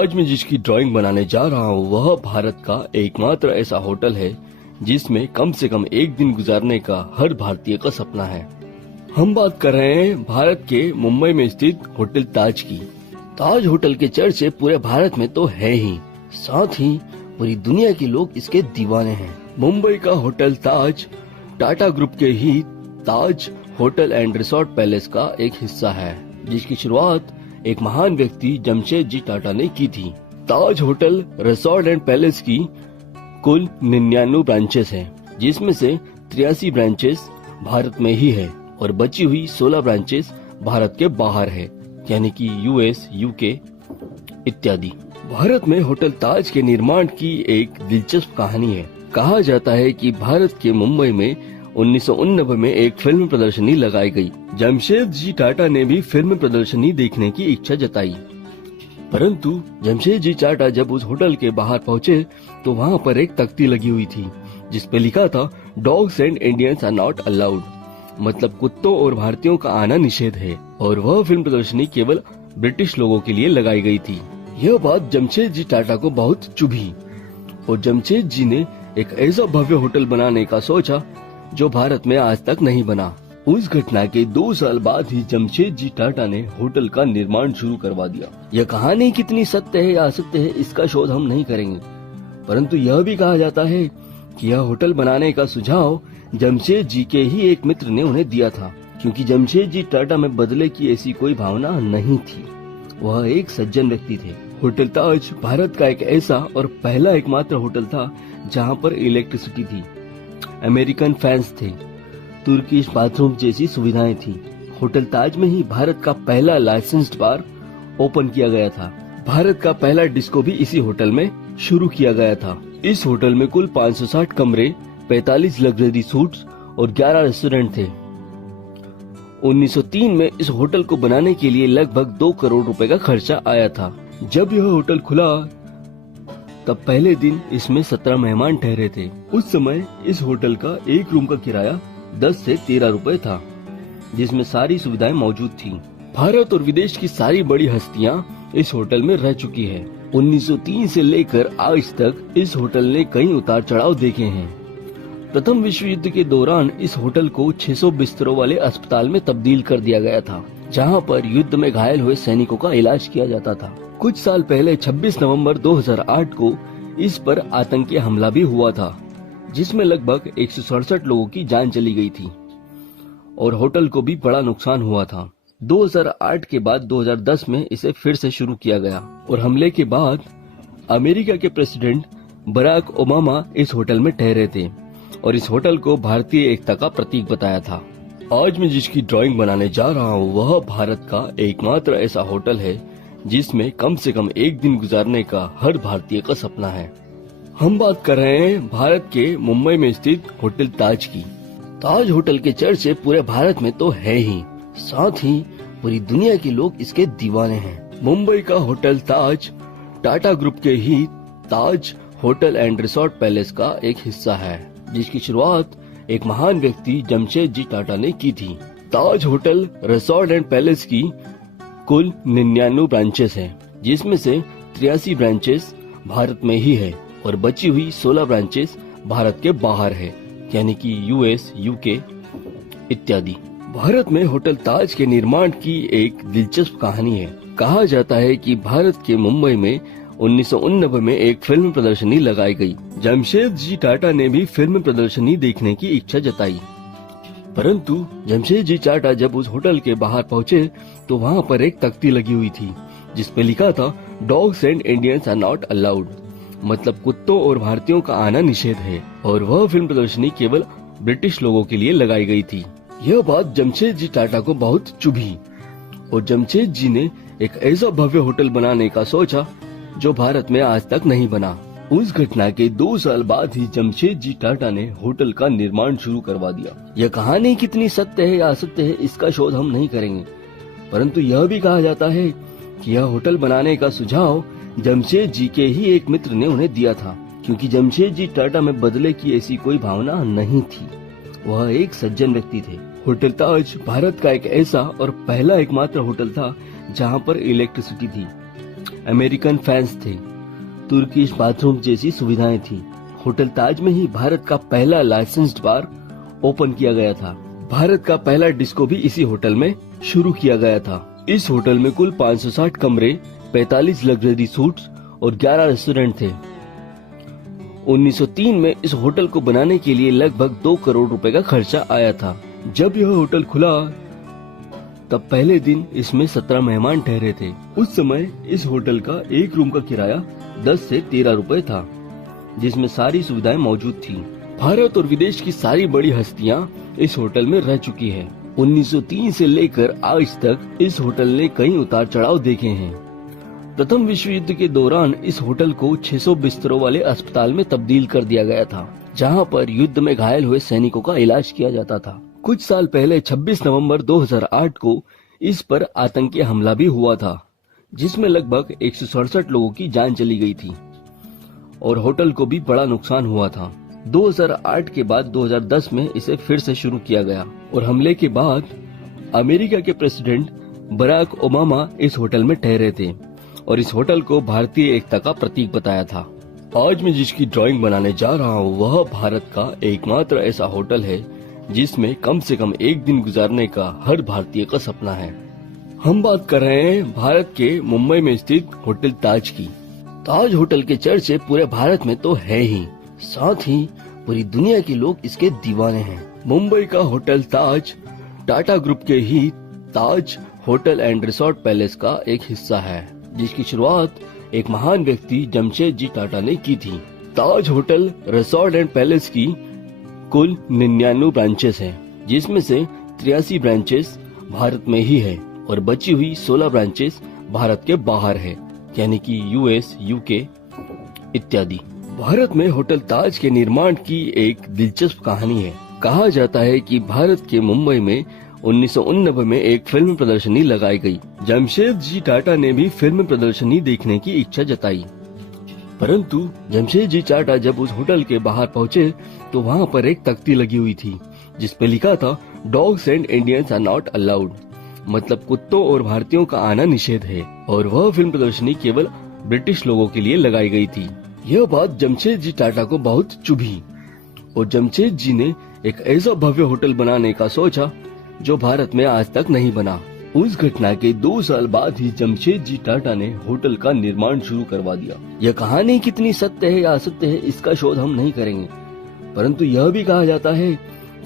आज मैं जिसकी ड्राइंग बनाने जा रहा हूँ वह भारत का एकमात्र ऐसा होटल है जिसमें कम से कम एक दिन गुजारने का हर भारतीय का सपना है। हम बात कर रहे हैं भारत के मुंबई में स्थित होटल ताज की। ताज होटल के चर्चे पूरे भारत में तो है ही, साथ ही पूरी दुनिया के लोग इसके दीवाने हैं। मुंबई का होटल ताज टाटा ग्रुप के ही ताज होटल एंड रिसोर्ट पैलेस का एक हिस्सा है, जिसकी शुरुआत एक महान व्यक्ति जमशेदजी टाटा ने की थी। ताज होटल रिसोर्ट एंड पैलेस की कुल 99 ब्रांचेस हैं, जिसमें से 83 ब्रांचेस भारत में ही है और बची हुई 16 ब्रांचेस भारत के बाहर है, यानी कि यूएस, यूके इत्यादि। भारत में होटल ताज के निर्माण की एक दिलचस्प कहानी है। कहा जाता है कि भारत के मुंबई में 1989 में एक फिल्म प्रदर्शनी लगाई गई। जमशेदजी टाटा ने भी फिल्म प्रदर्शनी देखने की इच्छा जताई, परंतु जमशेदजी टाटा जब उस होटल के बाहर पहुंचे तो वहां पर एक तख्ती लगी हुई थी जिस पे लिखा था dogs and Indians are not allowed, मतलब कुत्तों और भारतीयों का आना निषेध है, और वह फिल्म प्रदर्शनी केवल ब्रिटिश लोगों के लिए लगाई गई थी। यह बात जमशेदजी टाटा को बहुत चुभी और जमशेद जी ने एक ऐसा भव्य होटल बनाने का सोचा जो भारत में आज तक नहीं बना। उस घटना के 2 साल बाद ही जमशेदजी टाटा ने होटल का निर्माण शुरू करवा दिया। यह कहानी कितनी सत्य है या असत्य है इसका शोध हम नहीं करेंगे, परंतु यह भी कहा जाता है कि यह होटल बनाने का सुझाव जमशेद जी के ही एक मित्र ने उन्हें दिया था, क्योंकि जमशेदजी टाटा में बदले की ऐसी कोई भावना नहीं थी। वह एक सज्जन व्यक्ति थे। होटल ताज भारत का एक ऐसा और पहला एकमात्र होटल था जहाँ पर इलेक्ट्रिसिटी थी, अमेरिकन फैंस थे, तुर्किश बाथरूम जैसी सुविधाएं थी। होटल ताज में ही भारत का पहला लाइसेंस्ड बार ओपन किया गया था। भारत का पहला डिस्को भी इसी होटल में शुरू किया गया था। इस होटल में कुल 560 कमरे, 45 लग्जरी सूट्स और 11 रेस्टोरेंट थे। 1903 में इस होटल को बनाने के लिए लगभग 2 करोड़ रुपए का खर्चा आया था। जब यह होटल खुला तब पहले दिन इसमें 17 मेहमान ठहरे थे। उस समय इस होटल का एक रूम का किराया 10 से 13 रुपए था, जिसमें सारी सुविधाएं मौजूद थी। भारत और विदेश की सारी बड़ी हस्तियां इस होटल में रह चुकी है। 1903 से लेकर आज तक इस होटल ने कई उतार चढ़ाव देखे हैं। प्रथम विश्व युद्ध के दौरान इस होटल को 600 बिस्तरों वाले अस्पताल में तब्दील कर दिया गया था, जहां पर युद्ध में घायल हुए सैनिकों का इलाज किया जाता था। कुछ साल पहले 26 नवंबर 2008 को इस पर आतंकी हमला भी हुआ था, जिसमें लगभग 167 लोगों की जान चली गई थी और होटल को भी बड़ा नुकसान हुआ था। 2008 के बाद 2010 में इसे फिर से शुरू किया गया और हमले के बाद अमेरिका के प्रेसिडेंट बराक ओबामा इस होटल में ठहरे थे और इस होटल को भारतीय एकता का प्रतीक बताया था। आज मैं जिसकी ड्राइंग बनाने जा रहा हूँ वह भारत का एकमात्र ऐसा होटल है जिसमें कम से कम एक दिन गुजारने का हर भारतीय का सपना है। हम बात कर रहे हैं भारत के मुंबई में स्थित होटल ताज की। ताज होटल के चर्चे पूरे भारत में तो है ही, साथ ही पूरी दुनिया के लोग इसके दीवाने हैं। मुंबई का होटल ताज टाटा ग्रुप के ही ताज होटल एंड रिसोर्ट पैलेस का एक हिस्सा है, जिसकी शुरुआत एक महान व्यक्ति जमशेदजी टाटा ने की थी। ताज होटल रिसोर्ट एंड पैलेस की कुल 99 ब्रांचेस हैं, जिसमें से 83 ब्रांचेस भारत में ही है और बची हुई 16 ब्रांचेस भारत के बाहर है, यानी कि यूएस, यूके इत्यादि। भारत में होटल ताज के निर्माण की एक दिलचस्प कहानी है। कहा जाता है कि भारत के मुंबई में 1989 में एक फिल्म प्रदर्शनी लगाई गई। जमशेदजी टाटा ने भी फिल्म प्रदर्शनी देखने की इच्छा जताई, परंतु जमशेदजी टाटा जब उस होटल के बाहर पहुंचे तो वहां पर एक तख्ती लगी हुई थी जिस पे लिखा था dogs and Indians are not allowed, मतलब कुत्तों और भारतीयों का आना निषेध है, और वह फिल्म प्रदर्शनी केवल ब्रिटिश लोगों के लिए लगाई गई थी। यह बात जमशेदजी टाटा को बहुत चुभी और जमशेद जी ने एक ऐसा भव्य होटल बनाने का सोचा जो भारत में आज तक नहीं बना। उस घटना के 2 साल बाद ही जमशेदजी टाटा ने होटल का निर्माण शुरू करवा दिया। यह कहानी कितनी सत्य है या असत्य है इसका शोध हम नहीं करेंगे, परंतु यह भी कहा जाता है कि यह होटल बनाने का सुझाव जमशेद जी के ही एक मित्र ने उन्हें दिया था, क्योंकि जमशेदजी टाटा में बदले की ऐसी कोई भावना नहीं थी। वह एक सज्जन व्यक्ति थे। होटल ताज भारत का एक ऐसा और पहला एकमात्र होटल था जहाँ पर इलेक्ट्रिसिटी थी, अमेरिकन फैंस थे, तुर्किश बाथरूम जैसी सुविधाएं थी। होटल ताज में ही भारत का पहला लाइसेंस्ड बार ओपन किया गया था। भारत का पहला डिस्को भी इसी होटल में शुरू किया गया था। इस होटल में कुल 560 कमरे, 45 लग्जरी सूट्स और 11 रेस्टोरेंट थे। 1903 में इस होटल को बनाने के लिए लगभग 2 करोड़ रुपए का खर्चा आया था। जब यह होटल खुला तब पहले दिन इसमें 17 मेहमान ठहरे थे। उस समय इस होटल का एक रूम का किराया 10 से 13 रुपए था, जिसमें सारी सुविधाएं मौजूद थी। भारत और विदेश की सारी बड़ी हस्तियां इस होटल में रह चुकी है। 1903 से लेकर आज तक इस होटल ने कई उतार चढ़ाव देखे हैं। प्रथम विश्व युद्ध के दौरान इस होटल को 600 बिस्तरों वाले अस्पताल में तब्दील कर दिया गया था, जहां पर युद्ध में घायल हुए सैनिकों का इलाज किया जाता था। कुछ साल पहले 26 नवंबर 2008 को इस पर आतंकी हमला भी हुआ था, जिसमें लगभग 167 लोगों की जान चली गई थी और होटल को भी बड़ा नुकसान हुआ था। 2008 के बाद 2010 में इसे फिर से शुरू किया गया और हमले के बाद अमेरिका के प्रेसिडेंट बराक ओबामा इस होटल में ठहरे थे और इस होटल को भारतीय एकता का प्रतीक बताया था। आज मैं जिसकी ड्राइंग बनाने जा रहा हूँ वह भारत का एकमात्र ऐसा होटल है जिसमें कम से कम एक दिन गुजारने का हर भारतीय का सपना है। हम बात कर रहे हैं भारत के मुंबई में स्थित होटल ताज की। ताज होटल के चर्चे पूरे भारत में तो है ही, साथ ही पूरी दुनिया के लोग इसके दीवाने हैं। मुंबई का होटल ताज टाटा ग्रुप के ही ताज होटल एंड रिसोर्ट पैलेस का एक हिस्सा है, जिसकी शुरुआत एक महान व्यक्ति जमशेदजी टाटा ने की थी। ताज होटल रिसोर्ट एंड पैलेस की कुल 99 ब्रांचेस हैं, जिसमें से 83 ब्रांचेस भारत में ही है और बची हुई 16 ब्रांचेस भारत के बाहर है, यानी कि यूएस, यूके इत्यादि। भारत में होटल ताज के निर्माण की एक दिलचस्प कहानी है। कहा जाता है कि भारत के मुंबई में 1989 में एक फिल्म प्रदर्शनी लगाई गई। जमशेदजी टाटा ने भी फिल्म प्रदर्शनी देखने की इच्छा जताई, परंतु जमशेदजी टाटा जब उस होटल के बाहर पहुंचे तो वहां पर एक तख्ती लगी हुई थी जिस पे लिखा था dogs and Indians are not allowed, मतलब कुत्तों और भारतीयों का आना निषेध है, और वह फिल्म प्रदर्शनी केवल ब्रिटिश लोगों के लिए लगाई गई थी। यह बात जमशेदजी टाटा को बहुत चुभी और जमशेदजी ने एक ऐसा भव्य होटल बनाने का सोचा जो भारत में आज तक नहीं बना। उस घटना के 2 साल बाद ही जमशेदजी टाटा ने होटल का निर्माण शुरू करवा दिया। यह कहानी कितनी सत्य है या असत्य है इसका शोध हम नहीं करेंगे, परंतु यह भी कहा जाता है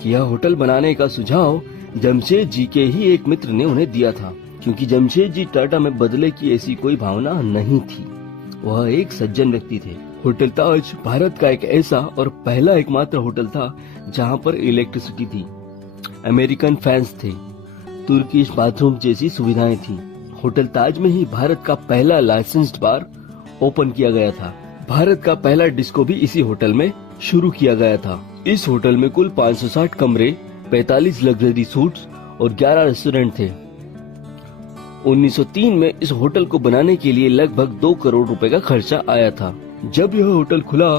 कि यह होटल बनाने का सुझाव जमशेदजी के ही एक मित्र ने उन्हें दिया था, क्योंकि जमशेदजी टाटा में बदले की ऐसी कोई भावना नहीं थी। वह एक सज्जन व्यक्ति थे। होटल ताज भारत का एक ऐसा और पहला एकमात्र होटल था जहां पर इलेक्ट्रिसिटी थी, अमेरिकन फैंस थे, तुर्किश बाथरूम जैसी सुविधाएं थी। होटल ताज में ही भारत का पहला लाइसेंस्ड बार ओपन किया गया था। भारत का पहला डिस्को भी इसी होटल में शुरू किया गया था। इस होटल में कुल 560 कमरे, 45 लग्जरी सूट्स और 11 रेस्टोरेंट थे। 1903 में इस होटल को बनाने के लिए लगभग 2 करोड़ रुपए का खर्चा आया था। जब यह होटल खुला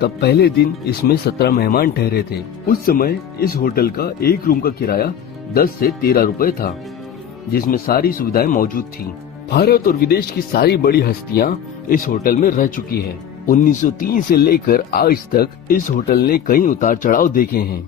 तब पहले दिन इसमें 17 मेहमान ठहरे थे। उस समय इस होटल का एक रूम का किराया 10 से 13 रुपए था, जिसमें सारी सुविधाएं मौजूद थी। भारत और विदेश की सारी बड़ी हस्तियां इस होटल में रह चुकी है। 1903 से लेकर आज तक इस होटल ने कई उतार चढ़ाव देखे हैं।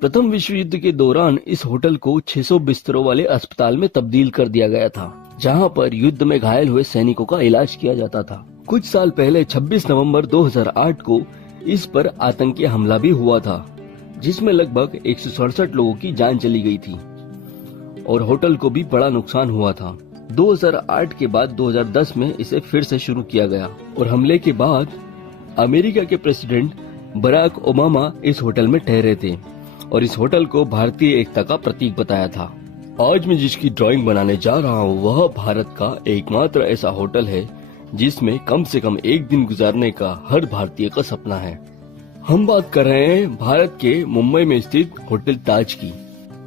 प्रथम विश्व युद्ध के दौरान इस होटल को 600 बिस्तरों वाले अस्पताल में तब्दील कर दिया गया था, जहां पर युद्ध में घायल हुए सैनिकों का इलाज किया जाता था। कुछ साल पहले 26 नवंबर 2008 को इस पर आतंकी हमला भी हुआ था, जिसमें लगभग 167 लोगों की जान चली गई थी और होटल को भी बड़ा नुकसान हुआ था। 2008 के बाद 2010 में इसे फिर से शुरू किया गया और हमले के बाद अमेरिका के प्रेसिडेंट बराक ओबामा इस होटल में ठहरे थे और इस होटल को भारतीय एकता का प्रतीक बताया था। आज मैं जिसकी ड्राइंग बनाने जा रहा हूँ वह भारत का एकमात्र ऐसा होटल है जिसमें कम से कम एक दिन गुजारने का हर भारतीय का सपना है। हम बात कर रहे हैं भारत के मुंबई में स्थित होटल ताज की।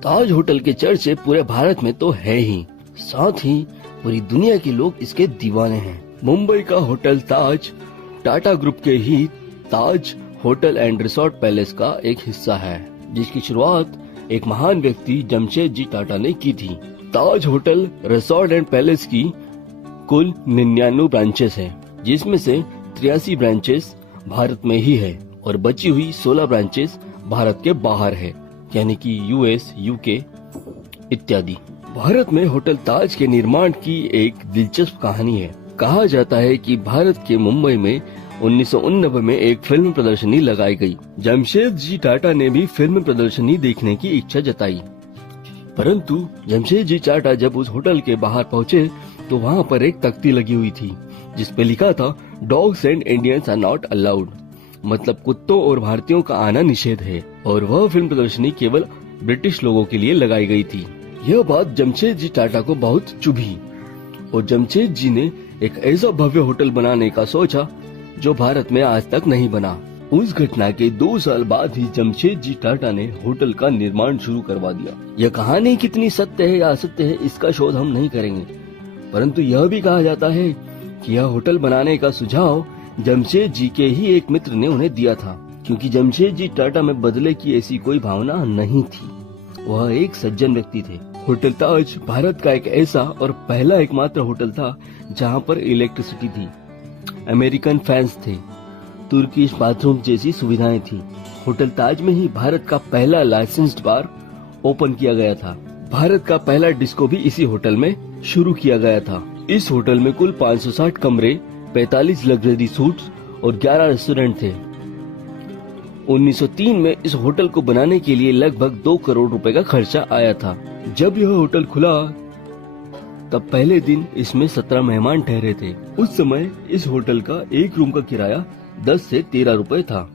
ताज होटल के चर्चे पूरे भारत में तो है ही, साथ ही पूरी दुनिया के लोग इसके दीवाने हैं। मुंबई का होटल ताज टाटा ग्रुप के ही ताज होटल एंड रिसोर्ट पैलेस का एक हिस्सा है, जिसकी शुरुआत एक महान व्यक्ति जमशेदजी टाटा ने की थी। ताज होटल रिसोर्ट एंड पैलेस की कुल 99 ब्रांचेस हैं, जिसमें से 83 ब्रांचेस भारत में ही है और बची हुई 16 ब्रांचेस भारत के बाहर है, यानी कि यूएस, यूके इत्यादि। भारत में होटल ताज के निर्माण की एक दिलचस्प कहानी है। कहा जाता है कि भारत के मुंबई में 1989 में एक फिल्म प्रदर्शनी लगाई गई। जमशेदजी टाटा ने भी फिल्म प्रदर्शनी देखने की इच्छा जताई, परंतु जमशेदजी टाटा जब उस होटल के बाहर पहुंचे तो वहां पर एक तख्ती लगी हुई थी जिसपे लिखा था dogs and Indians are not allowed, मतलब कुत्तों और भारतीयों का आना निषेध है, और वह फिल्म प्रदर्शनी केवल ब्रिटिश लोगों के लिए लगाई गई थी। यह बात जमशेदजी टाटा को बहुत चुभी और जमशेद जी ने एक ऐसा भव्य होटल बनाने का सोचा जो भारत में आज तक नहीं बना। उस घटना के 2 साल बाद ही जमशेदजी टाटा ने होटल का निर्माण शुरू करवा दिया। यह कहानी कितनी सत्य है या असत्य है इसका शोध हम नहीं करेंगे, परंतु यह भी कहा जाता है कि यह होटल बनाने का सुझाव जमशेद जी के ही एक मित्र ने उन्हें दिया था, क्योंकि जमशेदजी टाटा में बदले की ऐसी कोई भावना नहीं थी। वह एक सज्जन व्यक्ति थे। होटल ताज भारत का एक ऐसा और पहला एकमात्र होटल था जहां पर इलेक्ट्रिसिटी थी, अमेरिकन फैंस थे, तुर्किश बाथरूम जैसी सुविधाएं थी। होटल ताज में ही भारत का पहला लाइसेंस्ड बार ओपन किया गया था। भारत का पहला डिस्को भी इसी होटल में शुरू किया गया था। इस होटल में कुल 560 कमरे, 45 लग्जरी सूट्स और 11 रेस्टोरेंट थे। 1903 में इस होटल को बनाने के लिए लगभग 2 करोड़ रुपए का खर्चा आया था। जब यह होटल खुला तब पहले दिन इसमें 17 मेहमान ठहरे थे। उस समय इस होटल का एक रूम का किराया 10 से 13 रुपए था,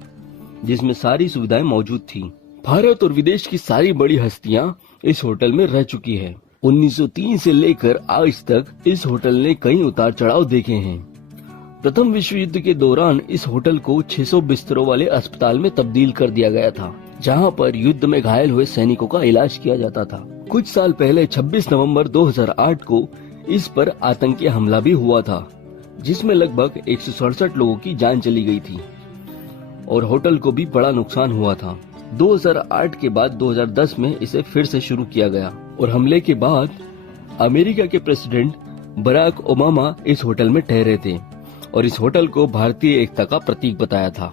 जिसमें सारी सुविधाएं मौजूद थी। भारत और विदेश की सारी बड़ी हस्तियां इस होटल में रह चुकी है। 1903 से लेकर आज तक इस होटल ने कई उतार चढ़ाव देखे हैं। प्रथम विश्व युद्ध के दौरान इस होटल को 600 बिस्तरों वाले अस्पताल में तब्दील कर दिया गया था, जहां पर युद्ध में घायल हुए सैनिकों का इलाज किया जाता था। कुछ साल पहले 26 नवंबर 2008 को इस पर आतंकी हमला भी हुआ था, जिसमें लगभग 167 लोगों की जान चली गई थी और होटल को भी बड़ा नुकसान हुआ था। 2008 के बाद 2010 में इसे फिर से शुरू किया गया और हमले के बाद अमेरिका के प्रेसिडेंट बराक ओबामा इस होटल में ठहरे थे और इस होटल को भारतीय एकता का प्रतीक बताया था।